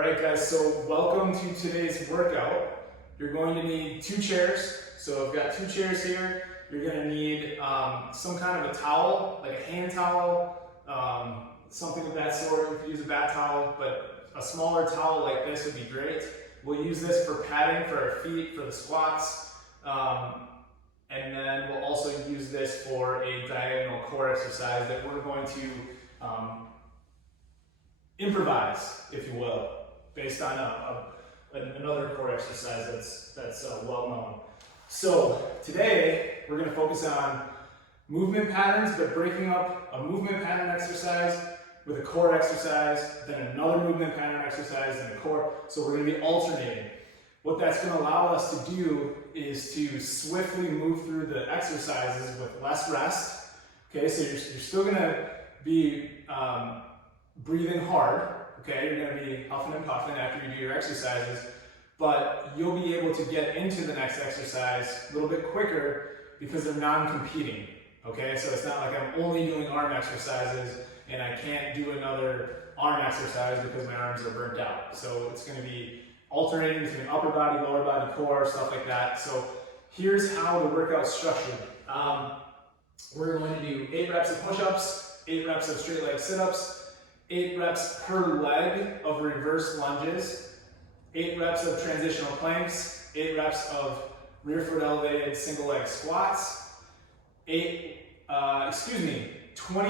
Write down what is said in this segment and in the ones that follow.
Alright guys, so welcome to today's workout. You're going to need 2 chairs. So I've got 2 chairs here. You're going to need some kind of a towel, like a hand towel, something of that sort. You could use a bath towel, but a smaller towel like this would be great. We'll use this for padding for our feet, for the squats, and then we'll also use this for a diagonal core exercise that we're going to improvise, if you will, based on another core exercise that's well known. So today we're going to focus on movement patterns, but breaking up a movement pattern exercise with a core exercise, then another movement pattern exercise, and a core. So we're going to be alternating. What that's going to allow us to do is to swiftly move through the exercises with less rest. Okay, so you're still going to be breathing hard. Okay, you're going to be huffing and puffing after you do your exercises, but you'll be able to get into the next exercise a little bit quicker because they're non-competing. Okay, so it's not like I'm only doing arm exercises and I can't do another arm exercise because my arms are burnt out. So it's going to be alternating between upper body, lower body, core, stuff like that. So here's how the workout's structured. We're going to do 8 reps of push-ups, 8 reps of straight leg sit-ups, 8 reps per leg of reverse lunges, 8 reps of transitional planks, 8 reps of rear foot elevated single leg squats, 20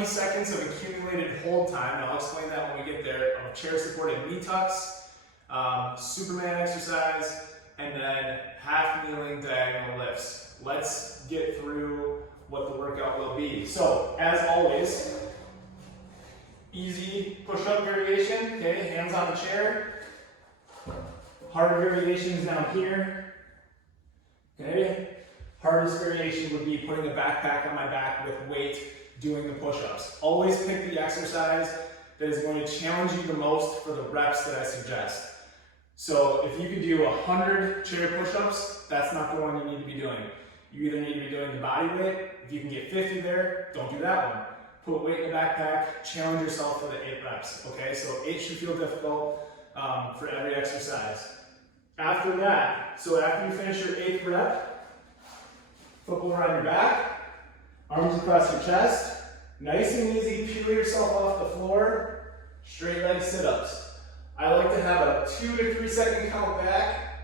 seconds of accumulated hold time, and I'll explain that when we get there, of chair supported knee tucks, Superman exercise, and then half kneeling diagonal lifts. Let's get through what the workout will be. So, as always, easy push-up variation, okay, hands on the chair. Harder variation is down here, okay. Hardest variation would be putting a backpack on my back with weight, doing the push-ups. Always pick the exercise that is going to challenge you the most for the reps that I suggest. So if you could do 100 chair push-ups, that's not the one you need to be doing. You either need to be doing the body weight. If you can get 50 there, don't do that one. Put weight in the backpack, challenge yourself for the 8 reps, okay? So 8 should feel difficult for every exercise. After that, so after you finish your 8th rep, flip over on your back, arms across your chest, nice and easy, peel yourself off the floor, straight leg sit-ups. I like to have a 2 to 3 second count back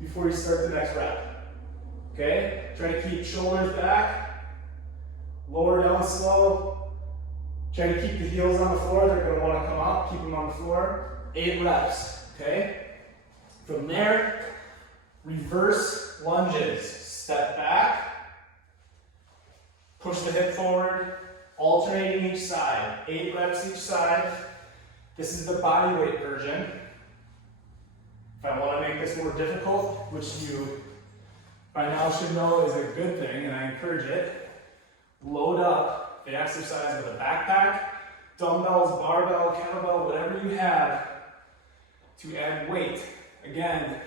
before you start the next rep, okay? Try to keep shoulders back, lower down slow, try to keep the heels on the floor, they're gonna wanna come up, keep them on the floor, 8 reps, okay? From there, reverse lunges, step back, push the hip forward, alternating each side, 8 reps each side. This is the body weight version. If I want to make this more difficult, which you by now should know is a good thing, and I encourage it, load up the exercise with a backpack, dumbbells, barbell, kettlebell, whatever you have to add weight. Again,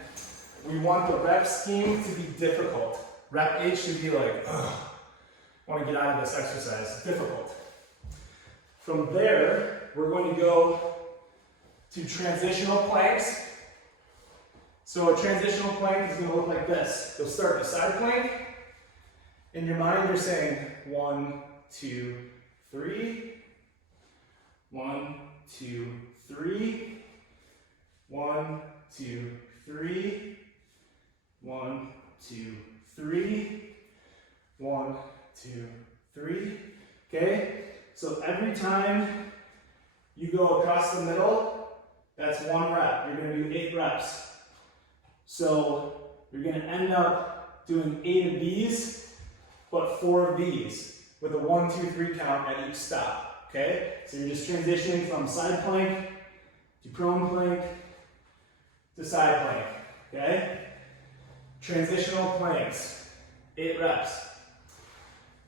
we want the rep scheme to be difficult. Rep 8 should be like, ugh, I want to get out of this exercise. Difficult. From there, we're going to go to transitional planks. So a transitional plank is going to look like this. You'll start the side plank. In your mind, you're saying 1, 2, 3. 1, 2, 3. 1, 2, 3. 1, 2, 3. 1, 2, 3. Okay? So every time you go across the middle, that's 1 rep. You're going to do 8 reps. So you're going to end up doing 8 of these, but 4 of these, with a 1, 2, 3 count at each stop. Okay? So you're just transitioning from side plank to prone plank to side plank. Okay? Transitional planks, 8 reps.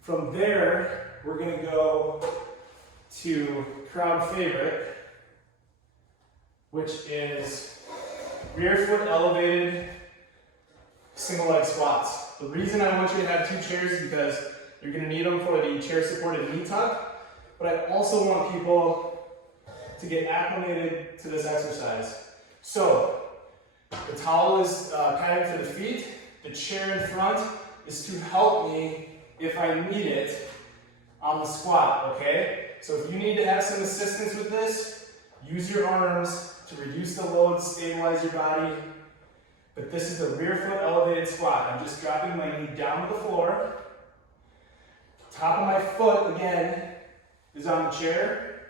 From there, we're going to go to crowd favorite, which is rear foot elevated single leg squats. The reason I want you to have 2 chairs is because you're going to need them for the chair supported knee tuck, but I also want people to get acclimated to this exercise. So, the towel is padded to the feet. The chair in front is to help me if I need it on the squat, okay? So if you need to have some assistance with this, use your arms to reduce the load, stabilize your body. But this is the rear foot elevated squat. I'm just dropping my knee down to the floor. Top of my foot, again, is on the chair.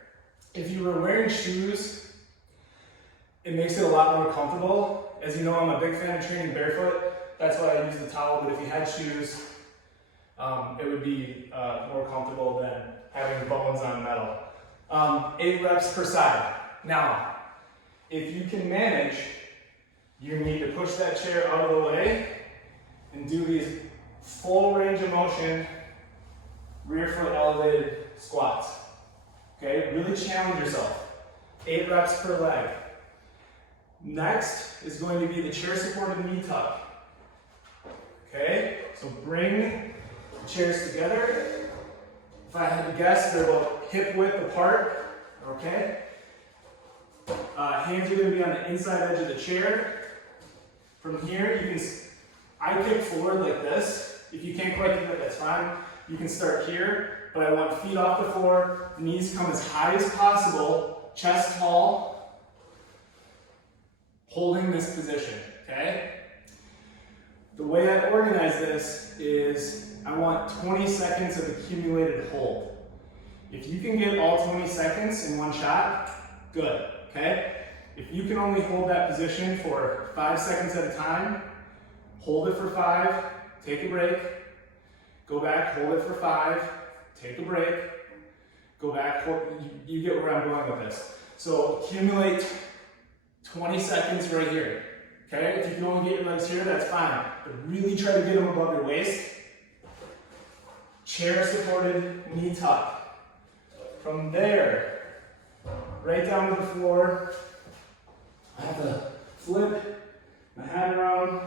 If you were wearing shoes, it makes it a lot more comfortable. As you know, I'm a big fan of training barefoot. That's why I use the towel, but if you had shoes, it would be more comfortable than having bones on metal. 8 reps per side. Now, if you can manage, you need to push that chair out of the way and do these full range of motion, rear foot elevated squats. Okay, really challenge yourself. 8 reps per leg. Next is going to be the chair supported knee tuck. Okay, so bring the chairs together. If I had to guess, they're about hip width apart. Okay. Hands are going to be on the inside edge of the chair. From here, you can, I kick forward like this. If you can't quite do that, that's fine. You can start here, but I want feet off the floor, knees come as high as possible, chest tall, holding this position, okay? The way I organize this is I want 20 seconds of accumulated hold. If you can get all 20 seconds in one shot, good, okay? If you can only hold that position for 5 seconds at a time, hold it for 5, take a break, go back, hold it for 5, take a break, go back, you get where I'm going with this. So accumulate 20 seconds right here, okay? If you can only get your legs here, that's fine, but really try to get them above your waist. Chair supported knee tuck. From there, right down to the floor. I have to flip my hat around.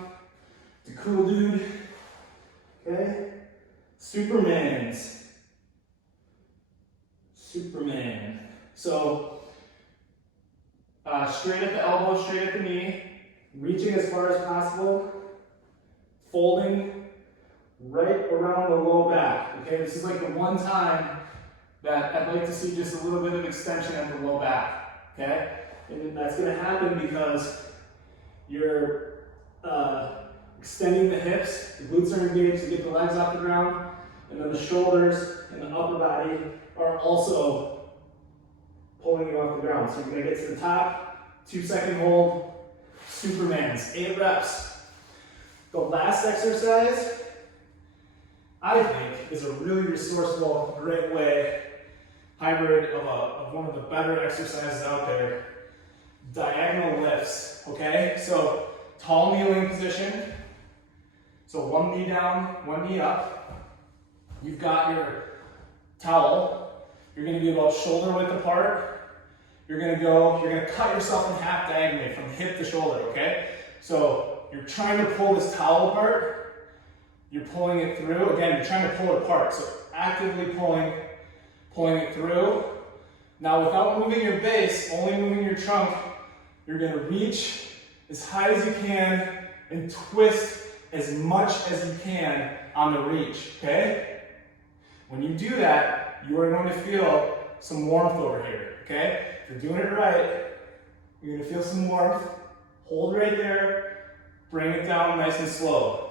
The cool dude. Okay? Superman. So, straight at the elbow, straight at the knee, reaching as far as possible, folding right around the low back. Okay, this is like the one time that I'd like to see just a little bit of extension at the low back. Okay, and that's going to happen because you're extending the hips, the glutes are engaged to get the legs off the ground, and then the shoulders and the upper body are also pulling you off the ground. So you're going to get to the top, 2-second hold, Supermans, 8 reps. The last exercise, I think, is a really resourceful, great way, hybrid of one of the better exercises out there. Diagonal lifts, okay? So tall kneeling position. So one knee down, one knee up. You've got your towel. You're gonna be about shoulder width apart. You're gonna cut yourself in half diagonally from hip to shoulder, okay? So you're trying to pull this towel apart. You're pulling it through. Again, you're trying to pull it apart. So actively pulling it through. Now without moving your base, only moving your trunk, you're gonna reach as high as you can and twist as much as you can on the reach, okay? When you do that, you are going to feel some warmth over here, okay? If you're doing it right, you're gonna feel some warmth. Hold right there, bring it down nice and slow.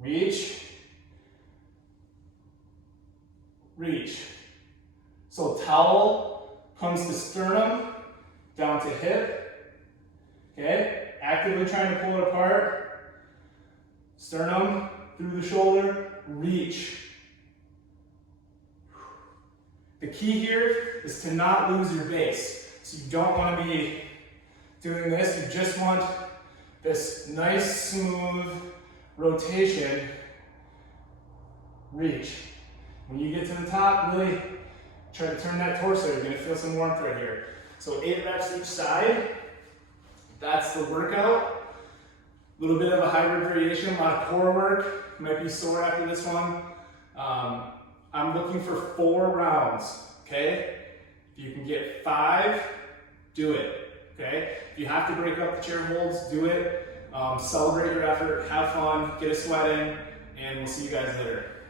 Reach, reach. So towel comes to sternum, down to hip, okay? Actively trying to pull it apart. Sternum, through the shoulder, reach. The key here is to not lose your base. So you don't want to be doing this, you just want this nice, smooth rotation, reach. When you get to the top, really try to turn that torso. You're going to feel some warmth right here. So 8 reps each side. That's the workout. A little bit of a hybrid variation, a lot of core work. You might be sore after this one. I'm looking for 4 rounds, okay? If you can get 5, do it, okay? If you have to break up the chair holds, do it. Celebrate your effort, have fun, get a sweat in, and we'll see you guys later.